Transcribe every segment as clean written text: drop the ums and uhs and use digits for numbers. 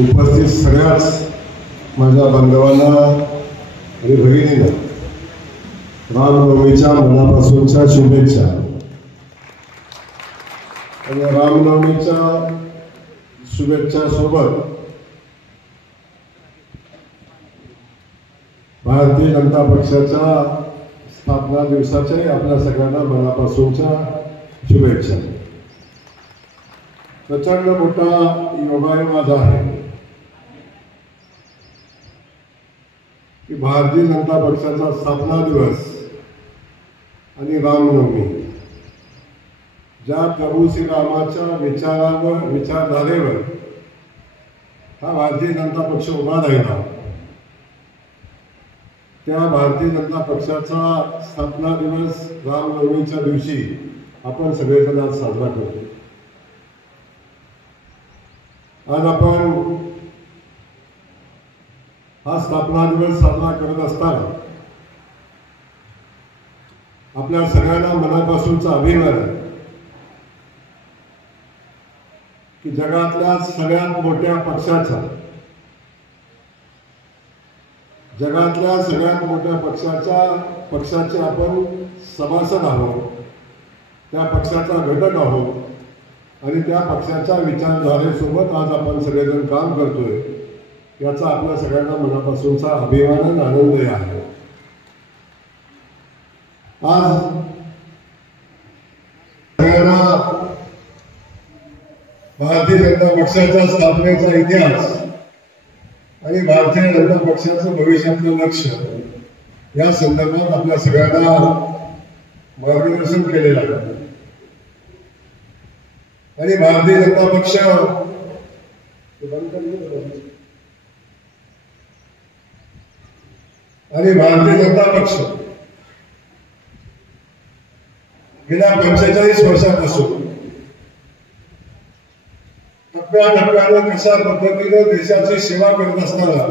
उपस्थित सगळ्याच माझ्या बांधवांना आणि भगिनींना रामनवमीच्या मनापासूनच्या शुभेच्छा। आणि रामनवमीच्या शुभेच्छा सोबत भारतीय जनता पक्षाच्या स्थापना दिवसाच्याही आपल्या सगळ्यांना मनापासूनच्या शुभेच्छा। प्रचंड मोठा योगायोग आहे की भारतीय जनता पक्षाचा स्थापना दिवस आणि रामनवमी ज्या प्रभू श्रीरामाच्या विचारधारेवर हा भारतीय जनता पक्ष उभा राहिला, त्या भारतीय जनता पक्षाचा स्थापना दिवस रामनवमीच्या दिवशी आपण सगळेजण आज साजरा करतो। आज आपण हा स्थापना दिवस साजरा करत असताना आपल्या सगळ्यांना मनापासूनचा अभिमान आहे की जगातल्या सगळ्यात मोठ्या पक्षाचे आपण सभासद आहोत, त्या पक्षाचा घटक आहोत आणि त्या पक्षाच्या विचारधारेसोबत आज आपण सगळेजण काम करतोय, याचा आपल्या सगळ्यांना मनापासूनचा अभिमान आणि आनंद आहे। आज सगळ्यांना भारतीय जनता पक्षाच्या स्थापनेचा इतिहास आणि भारतीय जनता पक्षाचं भविष्यातलं लक्ष्य या संदर्भात आपल्या सगळ्यांना मार्गदर्शन केलेलं आहे। आणि भारतीय जनता पक्ष गेल्या 45 वर्षापासून टप्प्याटप्प्याने कशा पद्धतीने देशाची सेवा करत असताना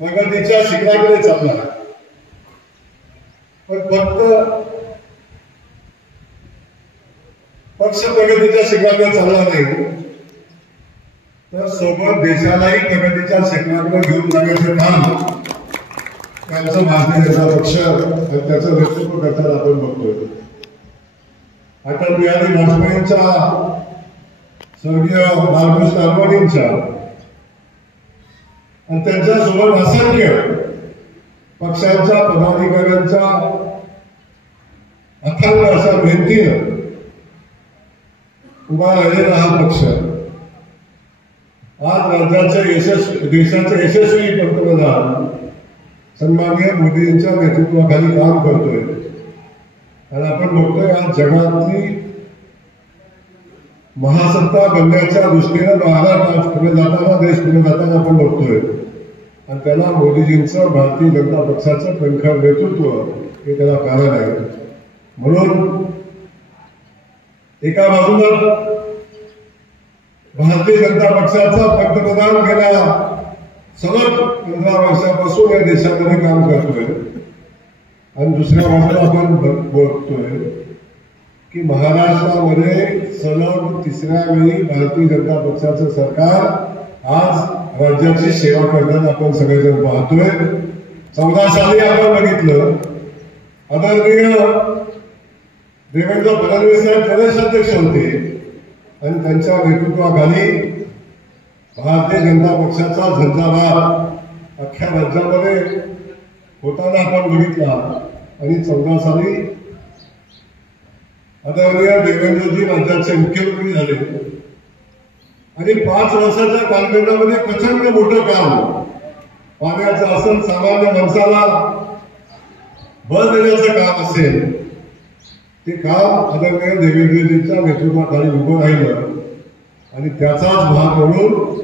प्रगतीच्या शिखराकडे चालला, पण फक्त पक्ष प्रगतीच्या शिखराकडे चालला नाही, तर सोबत देशालाही प्रगतीच्या शिखराकडे घेऊन जाण्याचं काम त्यांचं भारतीय जनता पक्ष आणि त्याचं नेतृत्व करताना आपण बघतोय। अटल बिहारी वाजपेयींच्या, स्वर्गीय लालकृष्ण अडवाणींच्या आणि त्यांच्यासोबत असंख्य पक्षांच्या पदाधिकाऱ्यांच्या अथांग अशा मेहनतीनं उभा राहिलेला हा पक्ष आज राज्याचे देशाचे यशस्वी पंतप्रधान सन्माननीय मोदींच्या नेतृत्वाखाली काम करतोय। आणि आपण बघतोय आज जगातली महासत्ता बनण्याच्या दृष्टीने महाराष्ट्र पुढे जाताना, देश पुढे जाताना आपण बघतोय। आणि त्याला मोदीजींचं, भारतीय जनता पक्षाचं कणखर नेतृत्व हे त्याला कारण आहे। म्हणून एका बाजूला भारतीय जनता पक्षाचा पंतप्रधान गेल्या सलग 15 वर्षापासून या देशामध्ये काम करतोय आणि दुसऱ्या बाजूला आपण बघतोय की महाराष्ट्रामध्ये सलग 3ऱ्या वेळी भारतीय जनता पक्षाचं सरकार आज राज्याची सेवा करताना आपण सगळेजण पाहतोय। 14 साली आपण बघितलं आदरणीय देवेंद्र फडणवीस साहेब प्रदेशाध्यक्ष होते आणि त्यांच्या नेतृत्वाखाली भारतीय जनता पक्षाचा झंझावात अख्ख्या राज्यामध्ये होताना आपण बघितला। आणि 14 साली आदरणीय देवेंद्रजी राज्याचे मुख्यमंत्री झाले आणि 5 वर्षाच्या कालखंडामध्ये प्रचंड मोठं काम, पाण्याचं असेल, सामान्य माणसाला बळ देण्याचं काम असेल, ते काम आदरणीय देवेंद्रजींच्या नेतृत्वाखाली उभं राहिलं। आणि त्याचाच भाग म्हणून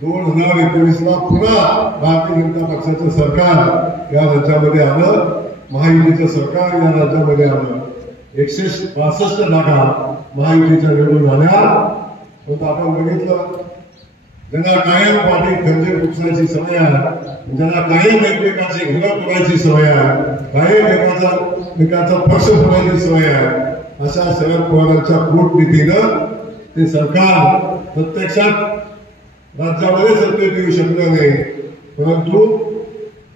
2019ला पुन्हा भारतीय जनता पक्षाचं सरकार या राज्यामध्ये आलं, महायुतीचं सरकार या राज्यामध्ये आलं। 162 जागा महायुतीच्या निवडून आल्या। पण आपण बघितलं ज्यांना कायम पाठी खंजीर पुसण्याची सवय आहे, ज्यांना कायम एकमेकाची घरं पुरायची सवय आहे, कायम एकाचा पक्ष पुरायची सवय आहे, अशा शरद पवारांच्या कूटनीतीनं ते सरकार प्रत्यक्षात राज्यामध्ये सत्तेत येऊ शकलं नाही, परंतु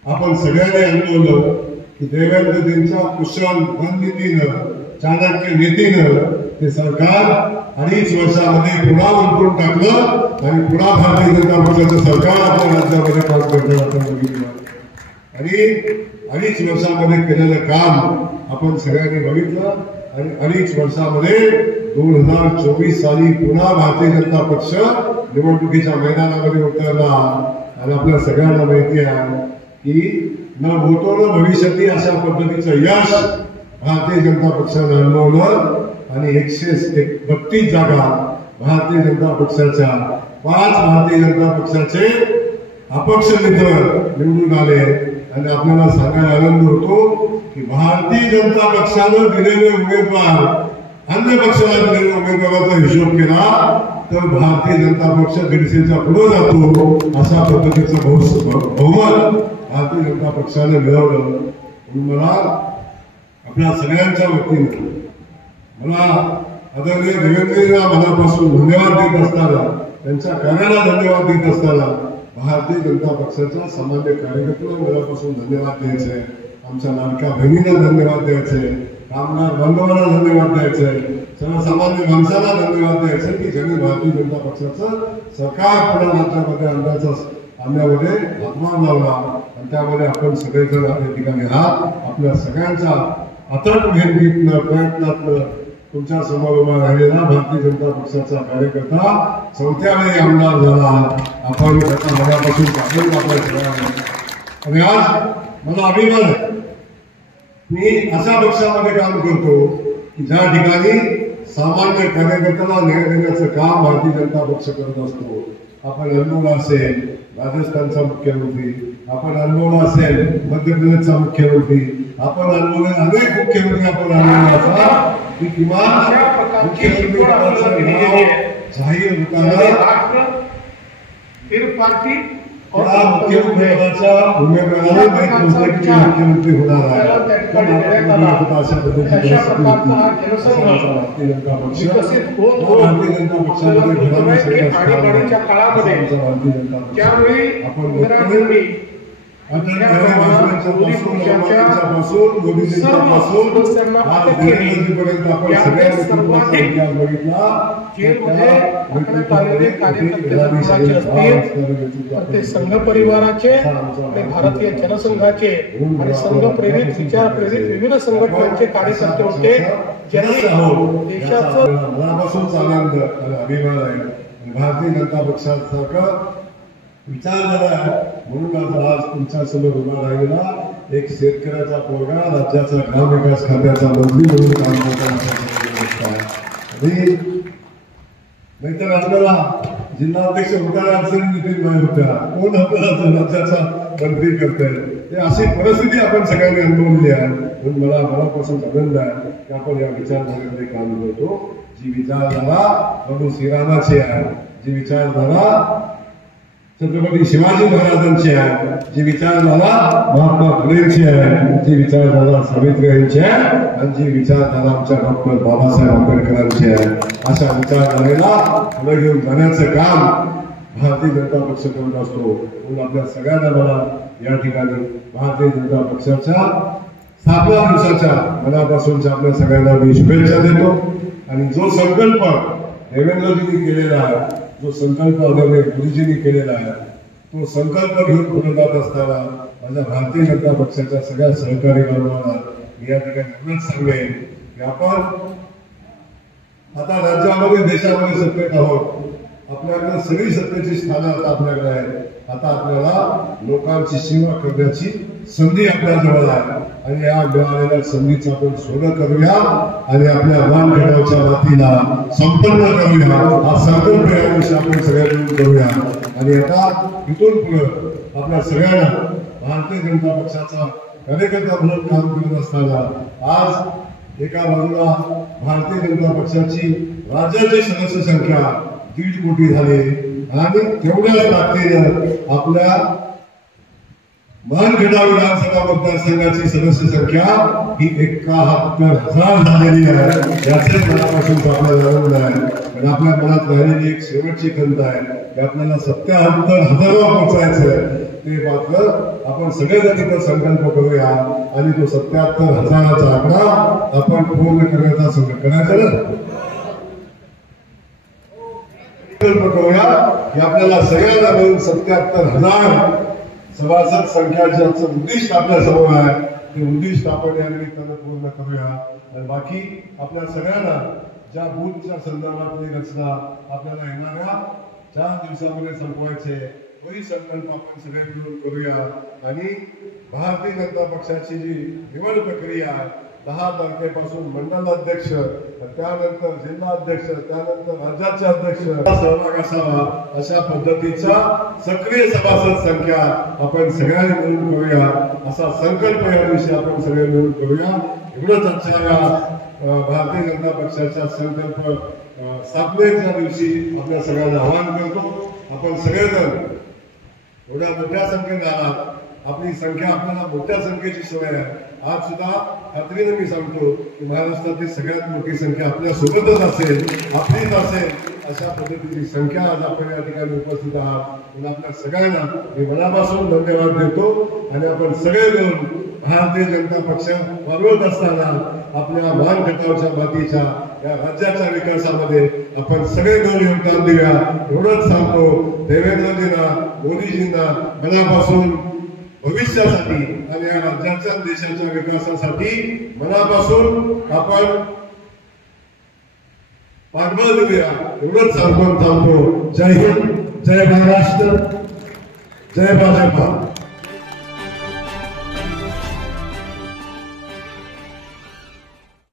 आपण सगळ्यांनी अनुभवलं की देवेंद्रजींच्या कुशल रणनीतीनं, चाणक्य नीतीनं ते सरकार 2.5 वर्षामध्ये पुन्हा उलटून टाकलं आणि पुन्हा भारतीय जनता पक्षाचं सरकार आपल्या राज्यामध्ये काम करण्यात आपण बघितलं. आणि 2.5 वर्षामध्ये केलेलं काम आपण सगळ्यांनी बघितलं. आणि 2.5 वर्षामध्ये 2024 साली पुन्हा भारतीय जनता पक्ष निवडणुकीच्या मैदानामध्ये उतरला. आणि आपल्या सगळ्यांना माहिती आहे की न भूतो न भविष्यती अशा पद्धतीचं यश भारतीय जनता पक्षानं अनुभवलं. आणि 132 जागा भारतीय जनता पक्षाच्या, 5 भारतीय जनता पक्षाचे अपक्ष मित्र निवडून आले. आणि आपल्याला सांगायला आनंद होतो की भारतीय जनता पक्षानं दिलेले उमेदवार अन्य पक्षाला दिलेल्या उमेदवाराचा हिशोब केला तर भारतीय जनता पक्ष 150च्या पुढे जातो, अशा पद्धतीचं बहुमत भारतीय जनता पक्षाने मिळवलं. म्हणून मला आपल्या सगळ्यांच्या वतीनं मला आदरणीय देवेंद्रजींना मनापासून धन्यवाद देत असताना, त्यांच्या कार्याला धन्यवाद देत असताना भारतीय जनता पक्षाच्या सामान्य कार्यकर्त्यांना मनापासून धन्यवाद द्यायचे, आमच्या लाडक्या बहिणींना धन्यवाद द्यायचे, कामगार बांधवांना धन्यवाद द्यायचे, सर्वसामान्य माणसाला धन्यवाद द्यायचे की ज्यांनी भारतीय जनता पक्षाचं सरकार पुन्हा राज्यामध्ये आणण्यामध्ये हातभार लावला. आणि त्यामध्ये आपण सगळेजण या ठिकाणी आहात. आपल्या सगळ्यांच्या अथक मेहनतीतनं, प्रयत्नातनं तुमच्या समोर उभा राहिलेला भारतीय जनता पक्षाचा कार्यकर्ता 4थ्या वेळी आमदार झाला. आपण त्याचा मनापासून आभार आपल्या सगळ्यांना. आणि आज मला अभिमान आहे, मी अशा पक्षामध्ये काम करतो की ज्या ठिकाणी सामान्य कार्यकर्त्याला न्याय देण्याचं काम भारतीय जनता पक्ष करत असतो. आपण अनुभवला असेल राजस्थानचा मुख्यमंत्री, आपण अनुभवला असेल मध्य प्रदेशचा मुख्यमंत्री, आपण अनुभवले अनेक मुख्यमंत्री आपण अनुभवला असा की किमान मुख्यमंत्री जाहीर होताना मुख्यमंत्र्याच्या उमेदवाराला माहीत नव्हतं की मुख्यमंत्री होणार आहे. अशा पद्धतीची भारतीय जनता पक्ष, भारतीय जनता पक्षामध्ये ते संघ परिवाराचे, भारतीय जनसंघाचे आणि संघ प्रेरित, विचार प्रेरित विविध संघटनांचे कार्यकर्ते होते, ज्यांनी देशाचं मनापासून आनंद आणि अभिमान आहे. भारतीय जनता पक्षासारखं विचारधारा आहे. म्हणून आज तुमच्या समोर उभा राहिलेला एक शेतकऱ्याचा पोरगा राज्याचा ग्रामविकास खात्याचा मंत्री म्हणून काम करता. नाहीतर आपल्याला जिल्हाध्यक्ष होताना अडचणी निर्माण होत्या, कोण आपल्याला राज्याचा मंत्री करते, ते अशी परिस्थिती आपण सगळ्यांनी अनुभवली आहे. म्हणून मला मनापासून आनंद आहे की आपण या विचारधारेमध्ये काम करतो. जी विचारधारा प्रभू श्रीरामाची आहे, जी विचारधारा छत्रपती शिवाजी महाराजांची आहे, जी विचारधारा महात्मा फुलेंची आहे, जी विचारधारा सावित्रीबाईंची आहे आणि जी विचारधारा आमच्या डॉक्टर बाबासाहेब आंबेडकरांची आहे. अशा विचारधारेला पुढे घेऊन जाण्याचं काम भारतीय जनता पक्ष करत असतो. म्हणून आपल्या सगळ्यांना मला या ठिकाणी भारतीय जनता पक्षाच्या स्थापना दिवसाच्या मनापासूनच्या आपल्या सगळ्यांना मी शुभेच्छा देतो. आणि जो संकल्प देवेंद्रजींनी केलेला आहे, जो संकल्प आदरणीय गुरुजींनी केलेला आहे, तो संकल्प घेऊन पुढे जात असताना माझ्या भारतीय जनता पक्षाच्या सगळ्या सहकारी बांधवांना मी या ठिकाणी एवढंच सांगेन की आपण आता राज्यामध्ये, देशामध्ये सत्तेत आहोत. आपल्याकडे सगळी सत्तेची स्थानं आता आपल्याकडे आहेत. आता आपल्याला लोकांची सेवा करण्याची संधी आपल्या जवळ आहे आणि या मिळालेल्या संधीचं आपण सोनं करूया आणि आपल्या रामगडावच्या मातीला संपन्न करूया. हा संकल्प या दिवशी आपण सगळ्यांनी करूया. आणि आता इथून पुढे आपल्या सगळ्यांना भारतीय जनता पक्षाचा कार्यकर्ता म्हणून काम करत असताना आज एका बाजूला भारतीय जनता पक्षाची राज्याची सदस्य संख्या 1.5 कोटी झाली आणि तेवढ्याच ताकदीनं आपल्या मानखेडा विधानसभा मतदारसंघाची सदस्य संख्या ही 71,000 झालेली आहे। याचे मनापासून आपल्याला आनंद आहे आणि आपल्या मनात राहिलेली एक शेवटची खंत आहे की आपल्याला 77,000 पोहोचायचं। ते मात्र आपण सगळेजण इथं संकल्प करूया आणि तो 77,000चा आकडा आपण पूर्ण करण्याचा संकल्प करायचा ना। संकल्प करूया की आपल्याला सगळ्यांना मिळून 77,000 सभासद संख्याचं उद्दिष्ट आपल्या समोर आहे। ते उद्दिष्ट आपण या निमित्तानं पूर्ण करूया आणि बाकी आपल्या सगळ्यांना ज्या बूथच्या संदर्भातली रचना आपल्याला येणाऱ्या 4 दिवसामध्ये संपवायचे वही संकल्प आपण सगळे मिळून करूया आणि भारतीय जनता पक्षाची जी निवड प्रक्रिया आहे 10 तारखेपासून मंडल अध्यक्ष, त्यानंतर जिल्हा अध्यक्ष, त्यानंतर राज्याचे अध्यक्ष सहभाग असावा अशा पद्धतीचा सक्रिय सभासद संख्या आपण सगळ्यांनी मिळून करूया असा संकल्प या दिवशी आपण सगळे मिळून करूया। एवढंच आजच्या या भारतीय जनता पक्षाच्या संकल्प स्थापनेच्या दिवशी आपल्या सगळ्यांना आवाहन करतो। आपण सगळेजण एवढ्या मोठ्या संख्येने आलात, आपली संख्या आपल्याला मोठ्या संख्येची सवय आहे। आज सुद्धा खात्रीने मी सांगतो की महाराष्ट्रातील सगळ्यात मोठी संख्या आपल्या सोबतच असेल, आपलीच असेल अशा पद्धतीची संख्या आज आपण या ठिकाणी उपस्थित आहात। म्हणून आपल्या सगळ्यांना मी मनापासून धन्यवाद देतो आणि आपण सगळे मिळून भारतीय जनता पक्ष वाढवत असताना आपल्या मानखटावच्या मातीच्या या राज्याच्या विकासामध्ये आपण सगळे मिळून योगदान देऊया एवढंच सांगतो। देवेंद्रजींना, मोदीजींना मनापासून भविष्यासाठी आणि या राज्याच्या देशाच्या विकासासाठी मनापासून आपण पाठबळ देऊया एवढंच सांगतो। जय हिंद, जय महाराष्ट्र, जय भाजपा।